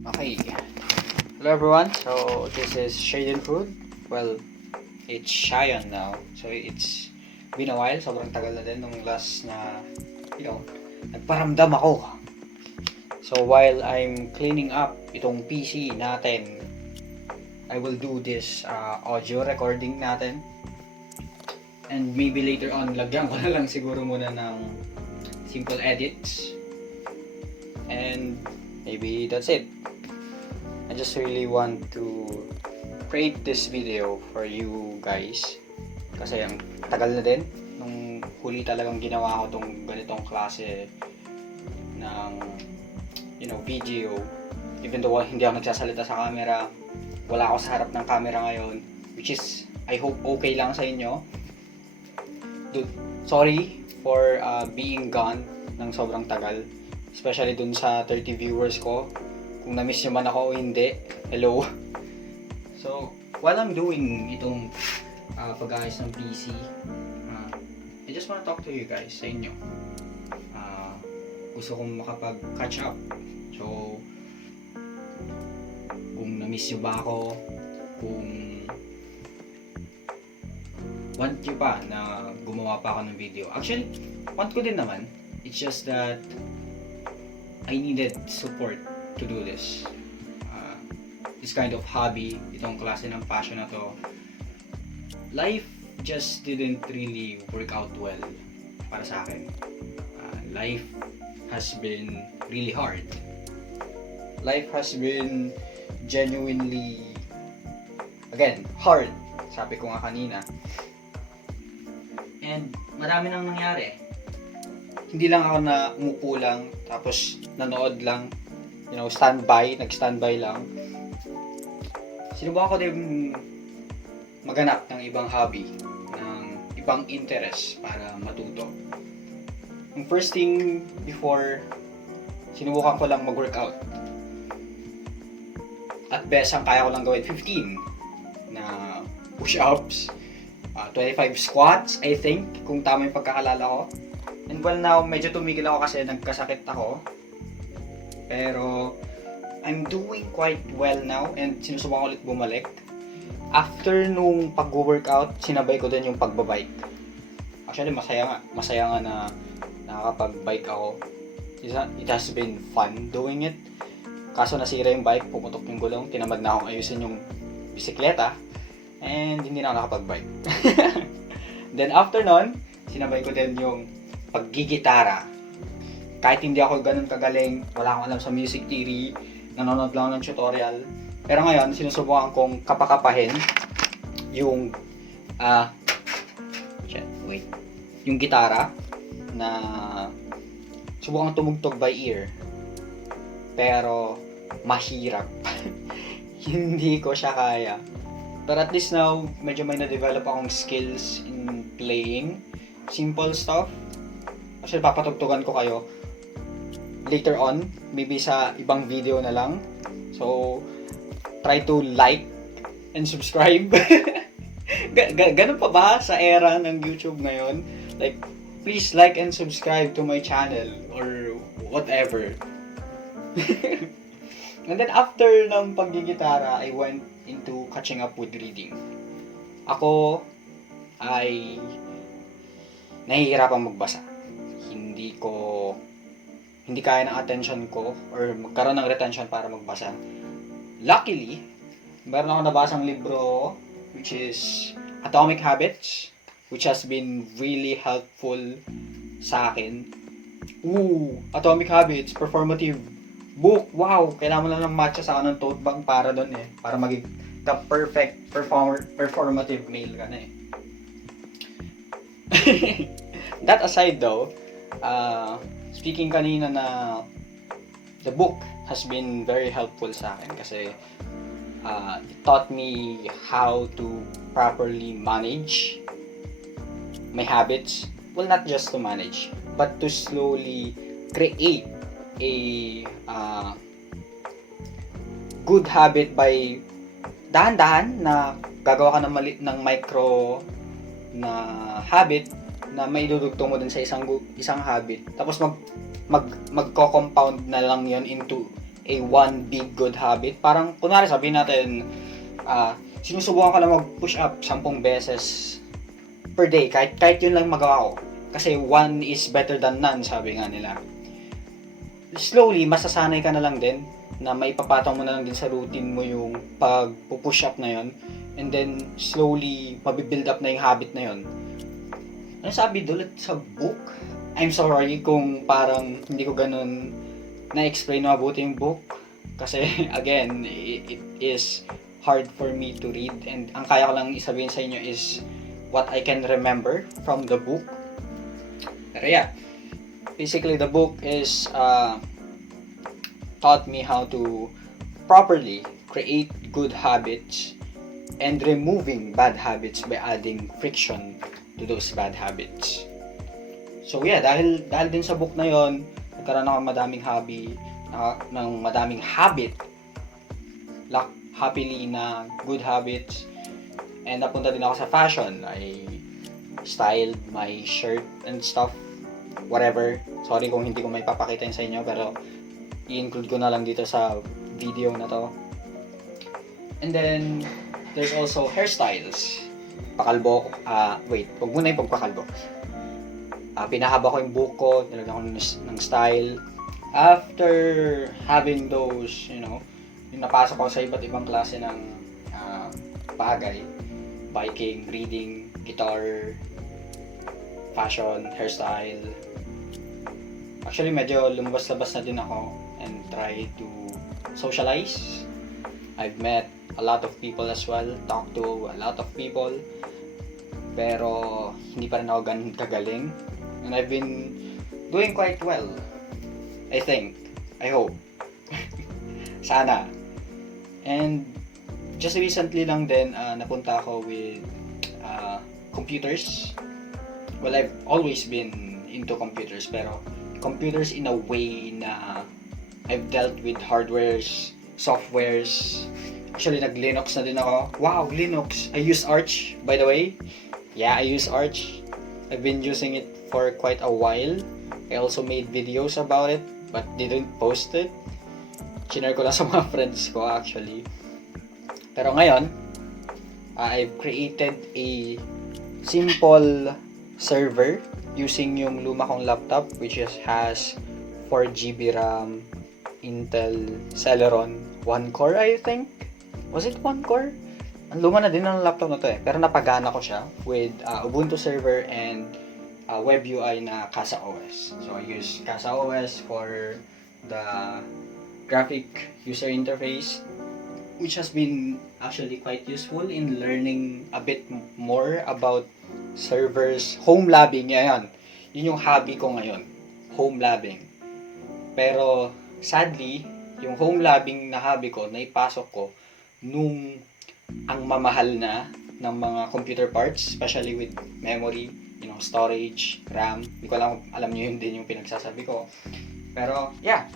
Okay. Hello everyone. So this is Shaden Food. Well, it's Shayan now. So it's been a while. Sobrang tagal na din nung last na, nagparamdam ako. So while I'm cleaning up itong PC natin, I will do this audio recording natin. And maybe later on, lagyan ko na lang siguro muna ng simple edits. And maybe that's it. I just really want to create this video for you guys kasi ang tagal na din nung huli talagang ginawa ko tong ganitong klase ng video. Even though hindi ako nagsasalita sa camera, wala ako sa harap ng camera ngayon, which is I hope okay lang sa inyo. Dude, sorry for being gone ng sobrang tagal, especially dun sa 30 viewers ko. Kung na-miss nyo man ako o hindi, hello. So, while I'm doing itong pag-ayos ng PC, I just wanna talk to you guys, sa inyo. Gusto kong makapag-catch up. So, kung na-miss nyo ba ako, kung want nyo pa na gumawa pa ako ng video. Actually, want ko din naman. It's just that I needed support to do this. This kind of hobby, itong klase ng passion na to, life just didn't really work out well para sa akin. Life has been really hard. Life has been genuinely, again, hard. Sabi ko nga kanina. And marami nang nangyari. Hindi lang ako na umupo lang, tapos nanood lang, nag-standby lang. Sinubukan ko din maghanap ng ibang hobby, ng ibang interest para matuto. Ang first thing before, sinubukan ko lang mag-workout. At best, ang kaya ko lang gawin 15 na push-ups, 25 squats, I think, kung tama yung pagkakalala ko. And well now, medyo tumigil ako kasi nagkasakit ako. Pero I'm doing quite well now and sinusubukan ko ulit bumalik. After nung pag-workout, sinabay ko din yung pagbabike. Actually, masaya nga na nakakapag-bike ako. It has been fun doing it. Kaso nasira yung bike, pumutok yung gulong, tinamad na akong ayusin yung bisikleta, and hindi na ako nakapag-bike. Then after nun, sinabay ko din yung paggigitara. Kahit hindi ako ganun kagaling, wala akong alam sa music theory, nanonood lang ng tutorial. Pero ngayon, sinusubukan kong kapakapahin yung yung gitara na subukan tumugtog by ear. Pero mahirap. Hindi ko siya kaya. But at least now, medyo may na-develop akong skills in playing simple stuff. Actually, papatugtugan ko kayo later on, maybe sa ibang video na lang. So, try to like and subscribe. Ganun pa ba sa era ng YouTube ngayon? Like, please like and subscribe to my channel or whatever. And then after ng paggigitara, I went into catching up with reading. Ako ay nahihirapang magbasa. Hindi kaya ng attention ko or magkaroon ng retention para magbasa. Luckily, meron ako nabasang libro which is Atomic Habits, which has been really helpful sa akin. Atomic Habits, performative book. Wow, kailangan mo lang ng matcha sa ng tote bag para doon para maging the perfect performative male ka na That aside though, speaking kanina na the book has been very helpful sa akin kasi it taught me how to properly manage my habits. Well, not just to manage, but to slowly create a good habit by dahan-dahan na gagawa ka ng micro na habit na may dudugtong mo din sa isang habit. Tapos magko-compound na lang yon into a one big good habit. Parang, kunwari sabihin natin, sinusubukan ko lang mag-push up 10 beses per day, kahit yun lang magawa ko. Kasi one is better than none, sabi nga nila. Slowly, masasanay ka na lang din na maipapatong mo na lang din sa routine mo yung pag-push up na yun. And then, slowly, mabibuild up na yung habit na yun. Ano sabi doon sa book? I'm sorry kung parang hindi ko ganun na-explain na mabuti yung book. Kasi, again, it is hard for me to read. And ang kaya ko lang isabihin sa inyo is what I can remember from the book. Pero yeah, basically the book is taught me how to properly create good habits and removing bad habits by adding friction to those bad habits. So yeah, dahil din sa book na yon, nagkaroon ako madaming hobby, ng madaming habit, happily na good habits, and napunta din ako sa fashion. I styled my shirt and stuff, whatever. Sorry kung hindi ko may papakita yun sa inyo, pero i-include ko na lang dito sa video na to. And then, there's also hairstyles. Pakalbo, wait, wag muna yung pagpakalbo. Pinahaba ko yung buhok ko, nilagyan ko ng style. After having those, yung napasok ko sa iba't ibang klase ng bagay, biking, reading, guitar, fashion, hairstyle. Actually, medyo lumabas-labas na din ako and try to socialize. I've met a lot of people as well, talked to a lot of people, pero hindi pa rin ako ganun kagaling. And I've been doing quite well, I think. I hope. Sana. And just recently lang din, napunta ako with computers. Well, I've always been into computers, pero computers in a way na I've dealt with hardwares, softwares. Actually, nag-Linux na din ako. Wow, Linux! I use Arch, by the way. Yeah, I use Arch. I've been using it for quite a while. I also made videos about it, but didn't post it. Shinare ko lang sa mga friends ko, actually. Pero ngayon, I've created a simple server using yung luma kong laptop, which has 4GB RAM, Intel Celeron 1 core, I think. Was it 1 core? Ang luma na din ng laptop na to pero napagana ko siya with Ubuntu server and web UI na Casa OS. So I use Casa OS for the graphic user interface, which has been actually quite useful in learning a bit more about servers, home labbing. Yan. Yun yung hobby ko ngayon, home labbing. Pero sadly, yung home labbing na hobby ko, naipasok ko nung ang mamahal na ng mga computer parts, especially with memory, storage, RAM. Hindi ko alam nyo yun din yung pinagsasabi ko. Pero yeah,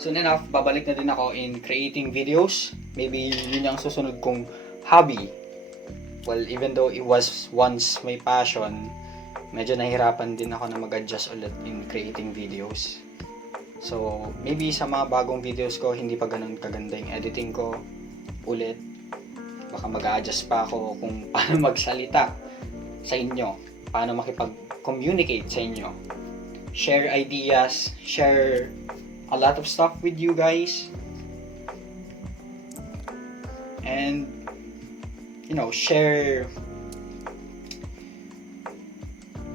soon enough, babalik na din ako in creating videos. Maybe yun yung susunod kong hobby. Well, even though it was once my passion, medyo nahirapan din ako na mag-adjust ulit in creating videos. So, maybe sa mga bagong videos ko, hindi pa ganun kaganda yung editing ko ulit. Baka mag-adjust pa ako kung paano magsalita sa inyo, paano makipag-communicate sa inyo, share ideas, share a lot of stuff with you guys, and share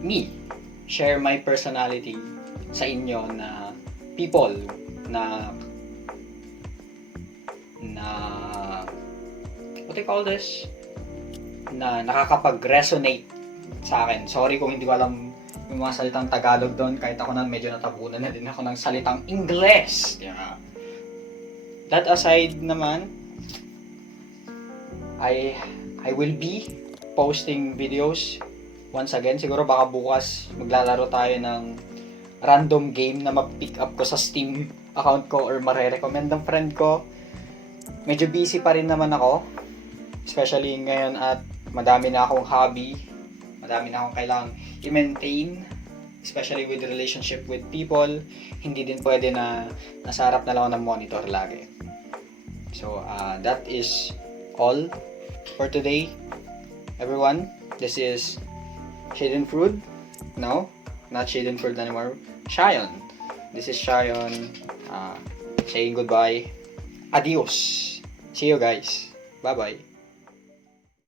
me, share my personality sa inyo na people na what do you call this? Na nakakapag-resonate sa akin. Sorry kung hindi ko alam yung mga salitang Tagalog doon, kahit ako na medyo natabunan na din ako ng salitang Ingles. Yeah. That aside naman, I will be posting videos once again. Siguro baka bukas maglalaro tayo ng random game na mag-pick up ko sa Steam account ko or mare-recommend ng friend ko. Medyo busy pa rin naman ako, especially ngayon at madami na akong hobby, madami na akong kailangang i-maintain especially with the relationship with people, hindi din pwede na nasa harap na lang ako ng monitor lagi. So, that is all for today, everyone. This is Shade and Fruit. No, not Shade and Fruit anymore. Shayon. This is Shayon. Saying goodbye. Adios. See you guys. Bye-bye.